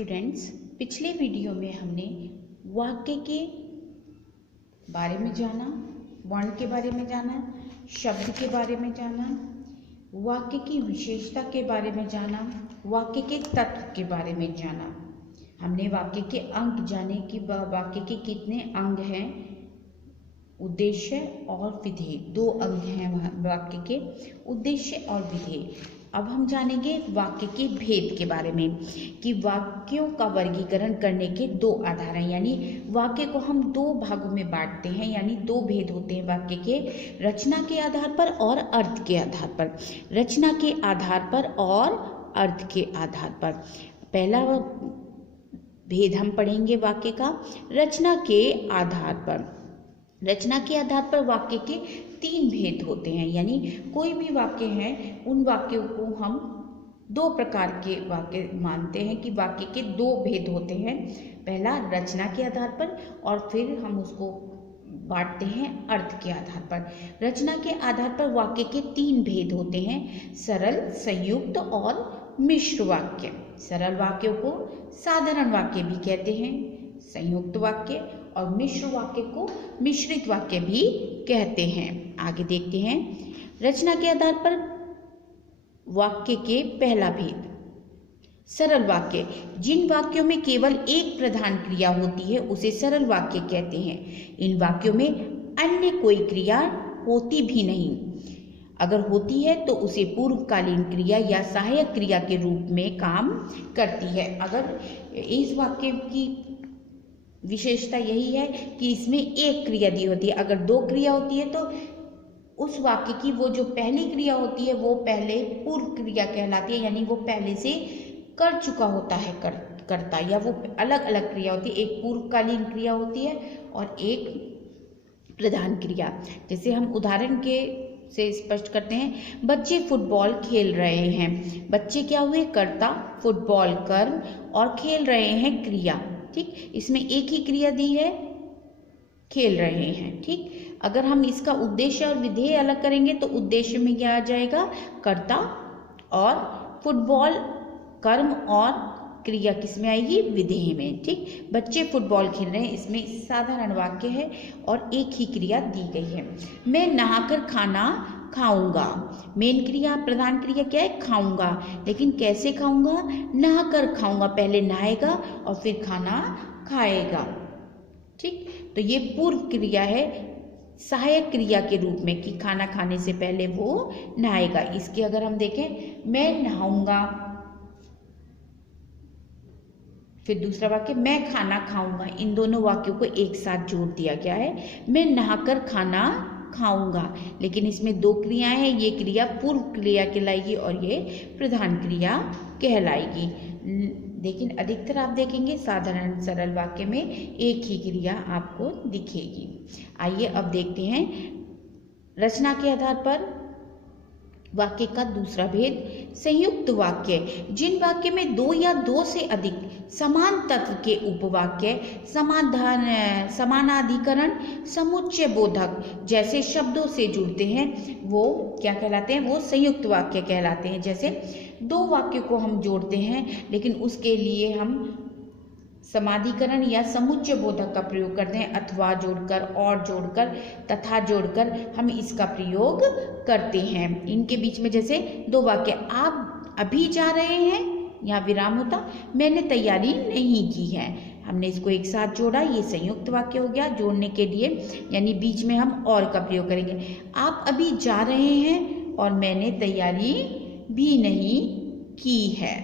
Students, पिछले video में हमने वाक्य के बारे में जाना, वर्ण के बारे में जाना, शब्द के बारे में जाना, वाक्य की विशेषता के बारे में जाना, वाक्य के तत्व के बारे में जाना। हमने वाक्य के अंग जाने कि वाक्य के कितने अंग हैं, उद्देश्य और विधेय। दो अंग हैं वाक्य के, उद्देश्य और विधेय। अब हम जानेंगे वाक्य के भेद के बारे में कि वाक्यों का वर्गीकरण करने के दो आधार हैं, यानी वाक्य को हम दो भागों में बांटते हैं, यानी दो भेद होते हैं वाक्य के, रचना के आधार पर और अर्थ के आधार पर। रचना के आधार पर और अर्थ के आधार पर। पहला भेद हम पढ़ेंगे वाक्य का रचना के आधार पर। रचना के आधार पर वाक्य के तीन भेद होते हैं, यानी कोई भी वाक्य है उन वाक्यों को हम दो प्रकार के वाक्य मानते हैं कि वाक्य के दो भेद होते हैं। पहला रचना के आधार पर और फिर हम उसको बांटते हैं अर्थ के आधार पर। रचना के आधार पर वाक्य के तीन भेद होते हैं, सरल, संयुक्त और मिश्र वाक्य। सरल वाक्यों को साधारण वाक्य भी कहते हैं, संयुक्त वाक्य और मिश्र वाक्य को मिश्रित वाक्य भी कहते हैं। आगे देखते हैं रचना के आधार पर वाक्य के पहला भेद, सरल वाक्य। जिन वाक्यों में केवल एक प्रधान क्रिया होती है उसे सरल वाक्य कहते हैं। इन वाक्यों में अन्य कोई क्रिया होती भी नहीं। अगर होती है तो उसे पूर्वकालीन क्रिया या सहायक क्रिया के रूप में काम करती है। अगर इस वाक्य की विशेषता यही है कि इसमें एक क्रिया दी होती है। अगर दो क्रिया होती है तो उस वाक्य की वो जो पहली क्रिया होती है वो पहले पूर्व क्रिया कहलाती है, यानी वो पहले से कर चुका होता है करता, या वो अलग अलग क्रिया होती है। एक पूर्वकालीन क्रिया होती है और एक प्रधान क्रिया। जैसे हम उदाहरण के से स्पष्ट करते हैं, बच्चे फुटबॉल खेल रहे हैं। बच्चे क्या हुए, कर्ता, फुटबॉल कर्म और खेल रहे हैं क्रिया। ठीक, इसमें एक ही क्रिया दी है, खेल रहे हैं। ठीक, अगर हम इसका उद्देश्य और विधेय अलग करेंगे तो उद्देश्य में क्या आ जाएगा, कर्ता, और फुटबॉल कर्म और क्रिया किस में आएगी, विधेय में। ठीक, बच्चे फुटबॉल खेल रहे हैं, इसमें साधारण वाक्य है और एक ही क्रिया दी गई है। मैं नहाकर खाना खाऊंगा। मेन क्रिया, प्रधान क्रिया क्या है, खाऊंगा। लेकिन कैसे खाऊंगा, नहाकर खाऊंगा। पहले नहाएगा और फिर खाना खाएगा। ठीक, तो ये पूर्व क्रिया है सहायक क्रिया के रूप में कि खाना खाने से पहले वो नहाएगा। इसके अगर हम देखें, मैं नहाऊंगा, फिर दूसरा वाक्य मैं खाना खाऊंगा। इन दोनों वाक्यों को एक साथ जोड़ दिया गया है, मैं नहाकर खाना खाऊंगा। लेकिन इसमें दो क्रियाएं हैं, ये क्रिया पूर्व क्रिया कहलाएगी और ये प्रधान क्रिया कहलाएगी। लेकिन अधिकतर आप देखेंगे साधारण सरल वाक्य में एक ही क्रिया आपको दिखेगी। आइए अब देखते हैं रचना के आधार पर वाक्य का दूसरा भेद, संयुक्त वाक्य। जिन वाक्य में दो या दो से अधिक समान तत्व के उपवाक्य, समानाधिकरण, समुच्चय बोधक जैसे शब्दों से जुड़ते हैं वो क्या कहलाते हैं, वो संयुक्त वाक्य कहलाते हैं। जैसे दो वाक्यों को हम जोड़ते हैं लेकिन उसके लिए हम समाधिकरण या समुच्चय बोधक का प्रयोग करते हैं, अथवा जोड़कर, और जोड़कर, तथा जोड़कर हम इसका प्रयोग करते हैं। इनके बीच में जैसे दो वाक्य, आप अभी जा रहे हैं, यहाँ विराम होता, मैंने तैयारी नहीं की है। हमने इसको एक साथ जोड़ा, ये संयुक्त वाक्य हो गया जोड़ने के लिए, यानी बीच में हम और का प्रयोग करेंगे। आप अभी जा रहे हैं और मैंने तैयारी भी नहीं की है।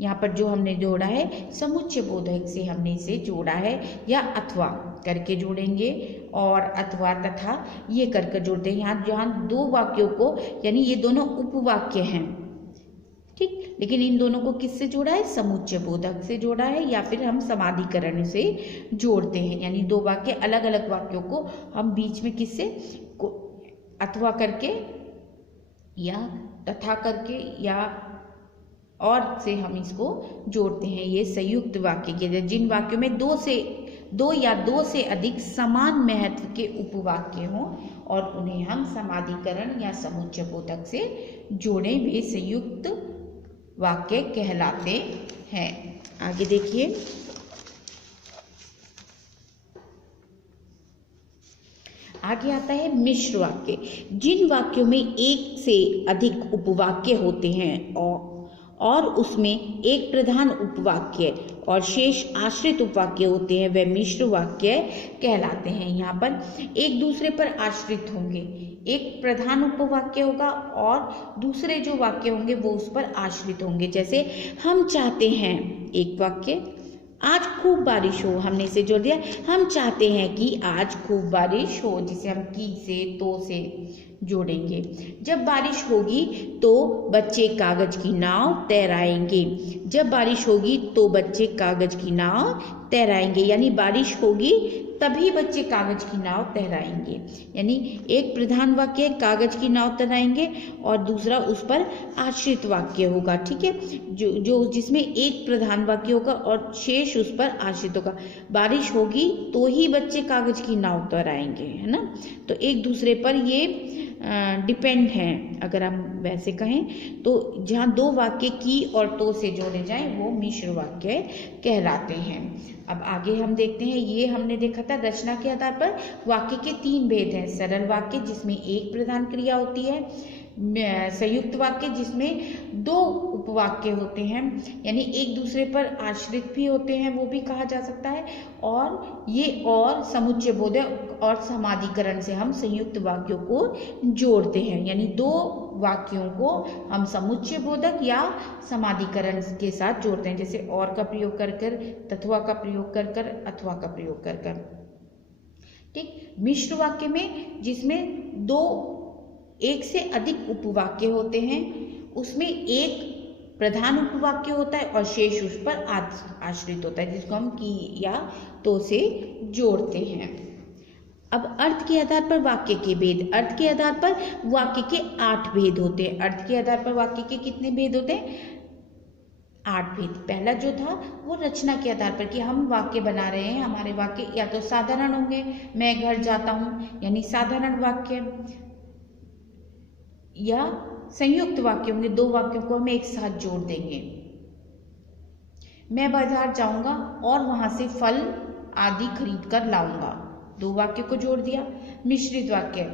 यहाँ पर जो हमने जोड़ा है समुच्चय बोधक से हमने इसे जोड़ा है, या अथवा करके जोड़ेंगे, और अथवा, तथा ये करके जोड़ते हैं। यहाँ जहाँ दो वाक्यों को, यानी ये दोनों उपवाक्य हैं, ठीक, लेकिन इन दोनों को किससे जोड़ा है, समुच्चय बोधक से जोड़ा है, या फिर हम समाधिकरण से जोड़ते हैं। यानी दो वाक्य, अलग अलग वाक्यों को हम बीच में किससे, अथवा करके या तथा करके या और से हम इसको जोड़ते हैं। ये संयुक्त वाक्य के, जिन वाक्यों में दो या दो से अधिक समान महत्व के उपवाक्य हों और उन्हें हम समाधिकरण या समुच्चय बोधक से जोड़ें, वे संयुक्त वाक्य कहलाते है। आगे देखिए, आगे आता है मिश्र वाक्य। जिन वाक्यों में एक से अधिक उपवाक्य होते हैं और उसमें एक प्रधान उपवाक्य और शेष आश्रित उपवाक्य होते हैं, वह मिश्र वाक्य कहलाते हैं। यहाँ पर एक दूसरे पर आश्रित होंगे, एक प्रधान उपवाक्य होगा और दूसरे जो वाक्य होंगे वो उस पर आश्रित होंगे। जैसे हम चाहते हैं, एक वाक्य, आज खूब बारिश हो, हमने इसे जोड़ दिया। हम चाहते हैं कि आज खूब बारिश हो, जिसे हम की से, तो से जोड़ेंगे। जब बारिश होगी तो बच्चे कागज की नाव तैराएंगे। जब बारिश होगी तो बच्चे कागज की नाव तैराएंगे, यानी बारिश होगी तभी बच्चे कागज की नाव तैराएंगे। यानी एक प्रधान वाक्य कागज की नाव तैराएंगे और दूसरा उस पर आश्रित वाक्य होगा, ठीक है, जो जिसमें एक प्रधान वाक्य होगा और शेष उस पर आश्रित होगा। बारिश होगी तो ही बच्चे कागज की नाव तैराएंगे, है ना। तो एक दूसरे पर ये डिपेंड हैं। अगर हम वैसे कहें तो जहाँ दो वाक्य की और तो से जोड़े जाएं वो मिश्र वाक्य कहलाते हैं। अब आगे हम देखते हैं, ये हमने देखा था रचना के आधार पर वाक्य के तीन भेद हैं। सरल वाक्य जिसमें एक प्रधान क्रिया होती है, संयुक्त वाक्य जिसमें दो उपवाक्य होते हैं, यानी एक दूसरे पर आश्रित भी होते हैं, वो भी कहा जा सकता है, और ये और समुच्चय बोधक और समाधिकरण से हम संयुक्त वाक्यों को जोड़ते हैं। यानी दो वाक्यों को हम समुच्चय बोधक या समाधिकरण के साथ जोड़ते हैं, जैसे और का प्रयोग कर कर, तथवा का प्रयोग कर कर, अथवा का प्रयोग कर कर, ठीक। मिश्र वाक्य में जिसमें एक से अधिक उपवाक्य होते हैं, उसमें एक प्रधान उपवाक्य होता है और शेष उस पर आश्रित होता है, जिसको हम की या तो से जोड़ते हैं। अब अर्थ के आधार पर वाक्य के भेद। अर्थ के आधार पर वाक्य के 8 भेद होते हैं। अर्थ के आधार पर वाक्य के कितने भेद होते हैं? 8 भेद। पहला जो था वो रचना के आधार पर कि हम वाक्य बना रहे हैं, हमारे वाक्य या तो साधारण होंगे, मैं घर जाता हूँ यानी साधारण वाक्य, या संयुक्त वाक्य होंगे, दो वाक्यों को हम एक साथ जोड़ देंगे। मैं बाजार जाऊंगा और वहां से फल आदि खरीद कर लाऊंगा, दो वाक्य को जोड़ दिया। मिश्रित वाक्य,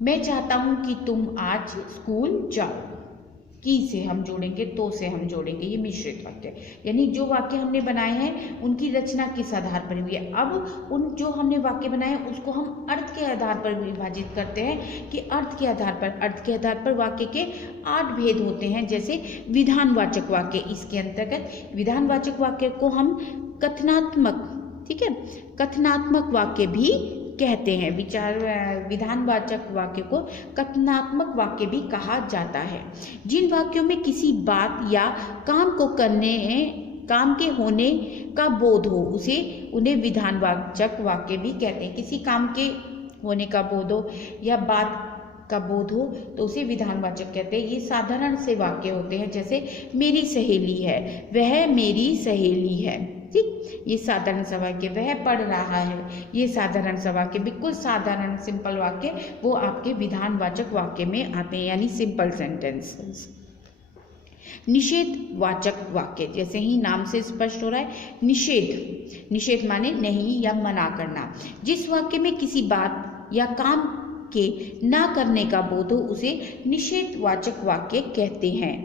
मैं चाहता हूं कि तुम आज स्कूल जाओ, की से हम जोड़ेंगे, तो से हम जोड़ेंगे, ये मिश्रित वाक्य। यानी जो वाक्य हमने बनाए हैं उनकी रचना किस आधार पर हुई है। अब उन जो हमने वाक्य बनाए हैं उसको हम अर्थ के आधार पर विभाजित करते हैं कि अर्थ के आधार पर वाक्य के 8 भेद होते हैं। जैसे विधानवाचक वाक्य, इसके अंतर्गत विधानवाचक वाक्य को हम कथनात्मक, ठीक है, कथनात्मक वाक्य भी कहते हैं। विधानवाचक वाक्य को कथनात्मक वाक्य भी कहा जाता है। जिन वाक्यों में किसी बात या काम के होने का बोध हो उन्हें विधानवाचक वाक्य भी कहते हैं। किसी काम के होने का बोध हो या बात का बोध हो तो उसे विधानवाचक कहते हैं। ये साधारण से वाक्य होते हैं, जैसे मेरी सहेली है, वह मेरी सहेली है, ठीक। ये साधारण सा वाक्य, वह पढ़ रहा है, ये साधारण सा वाक्य, बिल्कुल साधारण सिंपल वाक्य वो आपके विधानवाचक वाक्य में आते हैं, यानी सिंपल सेंटेंसेस। निषेधवाचक वाक्य, जैसे ही नाम से स्पष्ट हो रहा है, निषेध माने नहीं या मना करना। जिस वाक्य में किसी बात या काम के ना करने का बोध हो उसे निषेधवाचक वाक्य कहते हैं,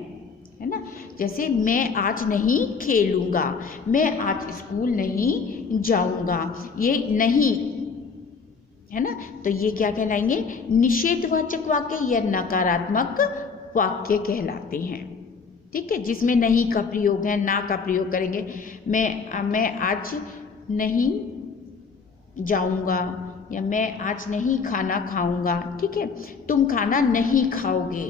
है ना। जैसे मैं आज नहीं खेलूंगा, मैं आज स्कूल नहीं जाऊंगा, ये नहीं, है ना। तो ये क्या कहलाएंगे? निषेधवाचक वाक्य या नकारात्मक वाक्य कहलाते हैं, ठीक है, जिसमें नहीं का प्रयोग है, ना का प्रयोग करेंगे। मैं आज नहीं जाऊंगा या मैं आज नहीं खाना खाऊंगा, ठीक है, तुम खाना नहीं खाओगे,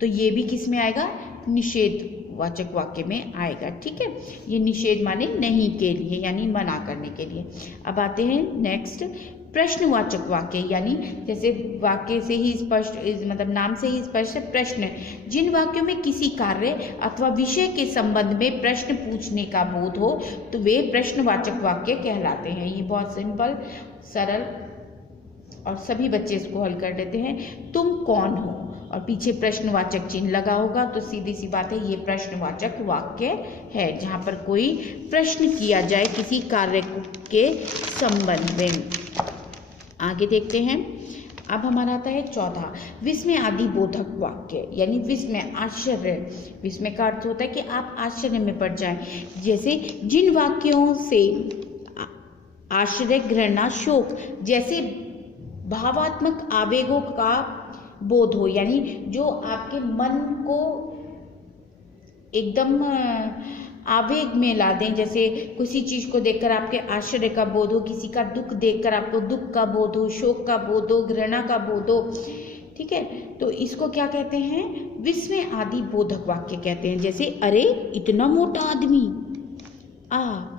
तो ये भी किस में आएगा? निषेधवाचक वाक्य में आएगा, ठीक है। ये निषेध माने नहीं के लिए, यानी मना करने के लिए। अब आते हैं नेक्स्ट, प्रश्नवाचक वाक्य, यानी जैसे वाक्य से ही स्पष्ट, मतलब नाम से ही स्पष्ट है, प्रश्न। जिन वाक्यों में किसी कार्य अथवा विषय के संबंध में प्रश्न पूछने का बोध हो तो वे प्रश्नवाचक वाक्य कहलाते हैं। ये बहुत सिंपल, सरल और सभी बच्चे इसको हल कर देते हैं। तुम कौन हो और पीछे प्रश्नवाचक चिन्ह लगा होगा, तो सीधी सी बात है ये प्रश्नवाचक वाक्य है जहाँ पर कोई प्रश्न किया जाए किसी कार्य के संबंध में। आगे देखते हैं। अब हमारा आता है चौथा, विस्मय आदि बोधक वाक्य, यानी विस्मय, आश्चर्य। विस्मय का अर्थ होता है कि आप आश्चर्य में पड़ जाएं। जैसे जिन वाक्यों से आश्चर्य, घृणा, शोक जैसे भावात्मक आवेगों का बोध हो, यानी जो आपके मन को एकदम आवेग में ला दें। जैसे किसी चीज को देखकर आपके आश्चर्य का बोध हो, किसी का दुख देखकर आपको दुख का बोध हो, शोक का बोध हो, घृणा का बोध हो, ठीक है, तो इसको क्या कहते हैं? विस्मय आदि बोधक वाक्य कहते हैं। जैसे अरे इतना मोटा आदमी,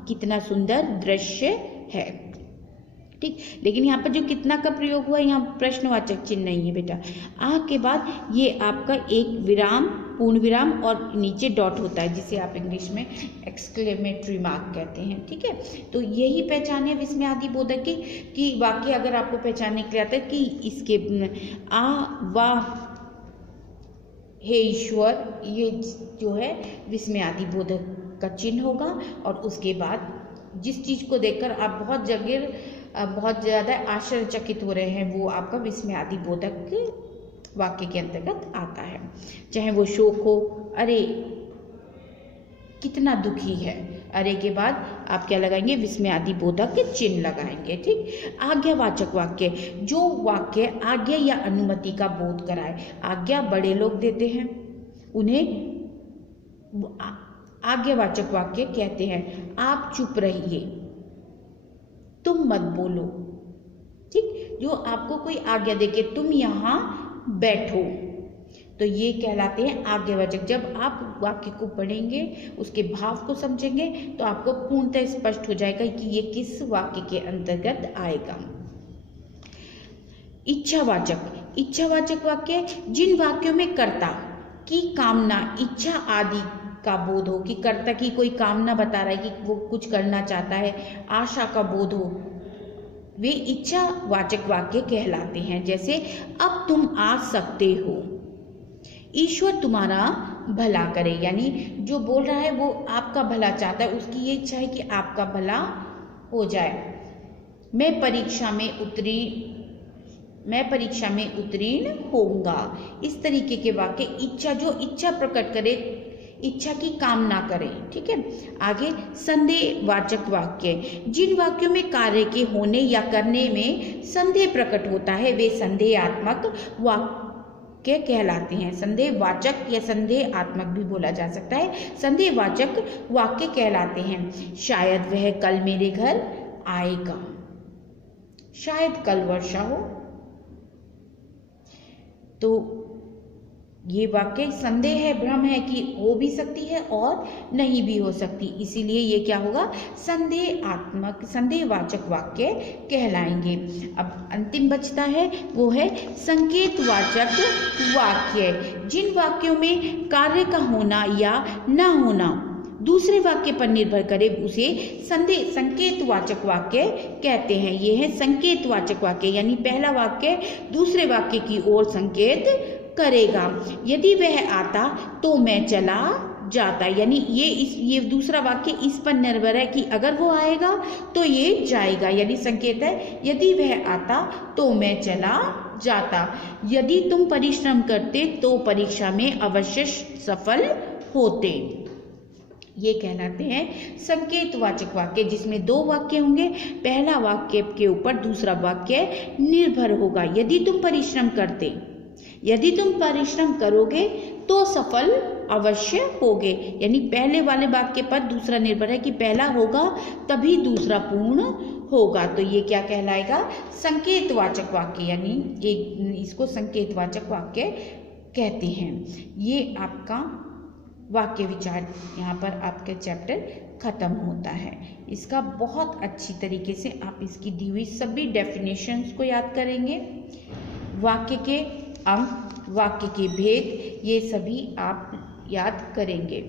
कितना सुंदर दृश्य है, ठीक। लेकिन यहाँ पर जो कितना का प्रयोग हुआ, यहाँ प्रश्नवाचक चिन्ह नहीं है बेटा। के बाद ये आपका एक विराम, पूर्ण विराम और नीचे डॉट होता है, जिसे आप इंग्लिश में एक्सक्लेमेटरी मार्क कहते हैं, ठीक है। तो यही पहचान है विस्मय आदि बोधक की कि वाक्य अगर आपको पहचानने के लिए आता है कि इसके वाह हे ईश्वर, ये जो है विस्मय आदि बोधक का चिन्ह होगा। और उसके बाद जिस चीज को देखकर आप बहुत ज़्यादा आश्चर्यचकित हो रहे हैं, वो आपका विस्मय आदि बोधक वाक्य के अंतर्गत आता है। चाहे वो शोक हो, अरे कितना दुखी है, अरे के बाद आप क्या लगाएंगे? विस्मय आदि बोधक के चिन्ह लगाएंगे, ठीक। आज्ञावाचक वाक्य, जो वाक्य आज्ञा या अनुमति का बोध कराए। आज्ञा बड़े लोग देते हैं, उन्हें आज्ञावाचक वाक्य कहते हैं। आप चुप रहिए, तुम मत बोलो, ठीक। जो आपको कोई आज्ञा देके तुम यहाँ बैठो, तो ये कहलाते हैं आज्ञावाचक। जब आप वाक्य को पढ़ेंगे, उसके भाव को समझेंगे, तो आपको पूर्णतः स्पष्ट हो जाएगा कि ये किस वाक्य के अंतर्गत आएगा। इच्छावाचक, इच्छावाचक वाक्य जिन वाक्यों में कर्ता की कामना, इच्छा आदि का बोध हो, कि कर्ता की कोई कामना बता रहा है कि वो कुछ करना चाहता है, आशा का बोध हो, वे इच्छावाचक वाक्य कहलाते हैं। जैसे अब तुम आ सकते हो, ईश्वर तुम्हारा भला करे, यानी जो बोल रहा है वो आपका भला चाहता है, उसकी ये इच्छा है कि आपका भला हो जाए। मैं परीक्षा में उत्तीर्ण होऊंगा। इस तरीके के वाक्य इच्छा, जो इच्छा प्रकट करे, इच्छा की कामना करें, ठीक है। आगे संदेहवाचक वाक्य, जिन वाक्यों में कार्य के होने या करने में संदेह प्रकट होता है, वे संदेहात्मक वाक्य कहलाते हैं। संदेहवाचक या संदेहात्मक भी बोला जा सकता है, संदेहवाचक वाक्य कहलाते हैं। शायद वह कल मेरे घर आएगा, शायद कल वर्षा हो, तो ये वाक्य संदेह है, भ्रम है कि हो भी सकती है और नहीं भी हो सकती, इसीलिए ये क्या होगा? संदेहात्मक, संदेहवाचक वाक्य कहलाएंगे। अब अंतिम बचता है, वो है संकेतवाचक वाक्य। जिन वाक्यों में कार्य का होना या ना होना दूसरे वाक्य पर निर्भर करे, उसे संकेतवाचक वाक्य कहते हैं। ये है संकेतवाचक वाक्य, यानी पहला वाक्य दूसरे वाक्य की ओर संकेत करेगा। यदि वह आता तो मैं चला जाता, यानी ये दूसरा वाक्य इस पर निर्भर है कि अगर वो आएगा तो ये जाएगा, यानी संकेत है यदि वह आता तो मैं चला जाता। यदि तुम परिश्रम करते तो परीक्षा में अवश्य सफल होते। ये कहलाते हैं संकेतवाचक वाक्य, जिसमें दो वाक्य होंगे, पहला वाक्य के ऊपर दूसरा वाक्य निर्भर होगा। यदि तुम परिश्रम करते, यदि तुम परिश्रम करोगे तो सफल अवश्य होगे, यानी पहले वाले वाक्य पर दूसरा निर्भर है कि पहला होगा तभी दूसरा पूर्ण होगा। तो ये क्या कहलाएगा? संकेतवाचक वाक्य, यानी इसको संकेतवाचक वाक्य कहते हैं। ये आपका वाक्य विचार यहाँ पर आपके चैप्टर खत्म होता है। इसका बहुत अच्छी तरीके से आप इसकी दी हुई सभी डेफिनेशंस को याद करेंगे, वाक्य के अंक, वाक्य के भेद, ये सभी आप याद करेंगे।